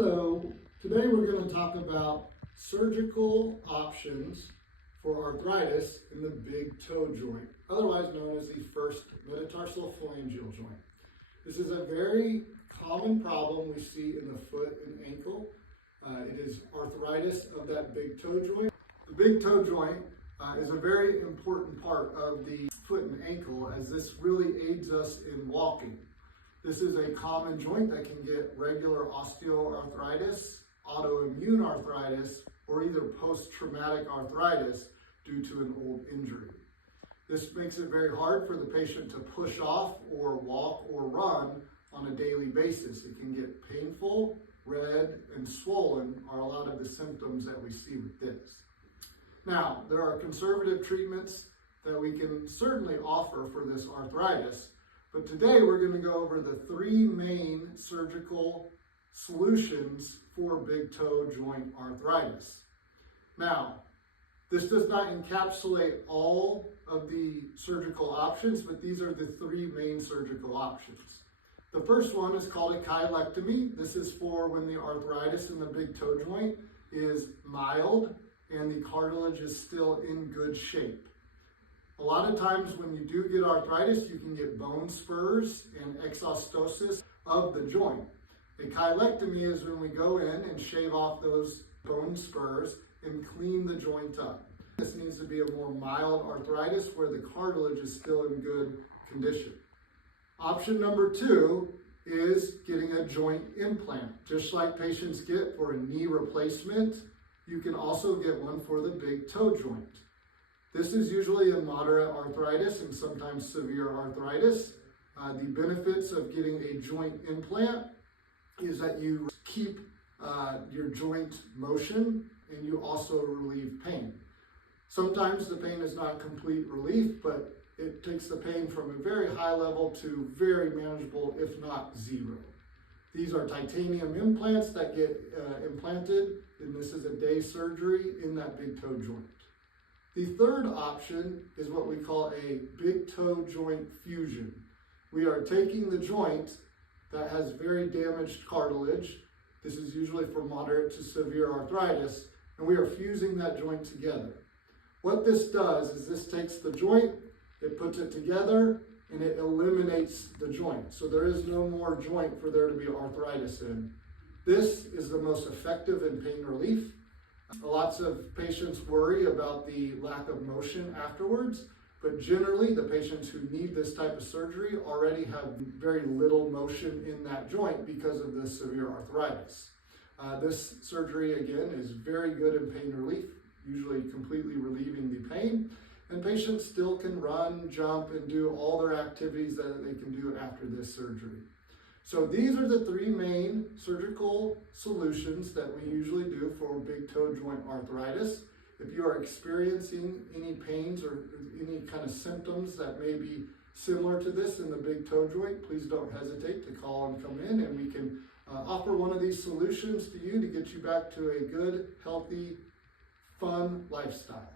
Hello, today we're going to talk about surgical options for arthritis in the big toe joint, otherwise known as the first metatarsal phalangeal joint. This is a very common problem we see in the foot and ankle. It is arthritis of that big toe joint. The big toe joint is a very important part of the foot and ankle, as this really aids us in walking. This is a common joint that can get regular osteoarthritis, autoimmune arthritis, or either post-traumatic arthritis due to an old injury. This makes it very hard for the patient to push off or walk or run on a daily basis. It can get painful, red, and swollen are a lot of the symptoms that we see with this. Now, there are conservative treatments that we can certainly offer for this arthritis, but today we're going to go over the three main surgical solutions for big toe joint arthritis. Now, this does not encapsulate all of the surgical options, but these are the three main surgical options. The first one is called a cheilectomy. This is for when the arthritis in the big toe joint is mild and the cartilage is still in good shape. A lot of times when you do get arthritis, you can get bone spurs and exostosis of the joint. A cheilectomy is when we go in and shave off those bone spurs and clean the joint up. This needs to be a more mild arthritis where the cartilage is still in good condition. Option number two is getting a joint implant. Just like patients get for a knee replacement, you can also get one for the big toe joint. This is usually a moderate arthritis and sometimes severe arthritis. The benefits of getting a joint implant is that you keep your joint motion and you also relieve pain. Sometimes the pain is not complete relief, but it takes the pain from a very high level to very manageable, if not zero. These are titanium implants that get implanted, and this is a day surgery in that big toe joint. The third option is what we call a big toe joint fusion. We are taking the joint that has very damaged cartilage. This is usually for moderate to severe arthritis, and we are fusing that joint together. What this does is this takes the joint, it puts it together, and it eliminates the joint. So there is no more joint for there to be arthritis in. This is the most effective in pain relief. Lots of patients worry about the lack of motion afterwards, but generally the patients who need this type of surgery already have very little motion in that joint because of the severe arthritis. This surgery, again, is very good in pain relief, usually completely relieving the pain, and patients still can run, jump, and do all their activities that they can do after this surgery. So these are the three main surgical solutions that we usually do for big toe joint arthritis. If you are experiencing any pains or any kind of symptoms that may be similar to this in the big toe joint, please don't hesitate to call and come in, and we can offer one of these solutions to you to get you back to a good, healthy, fun lifestyle.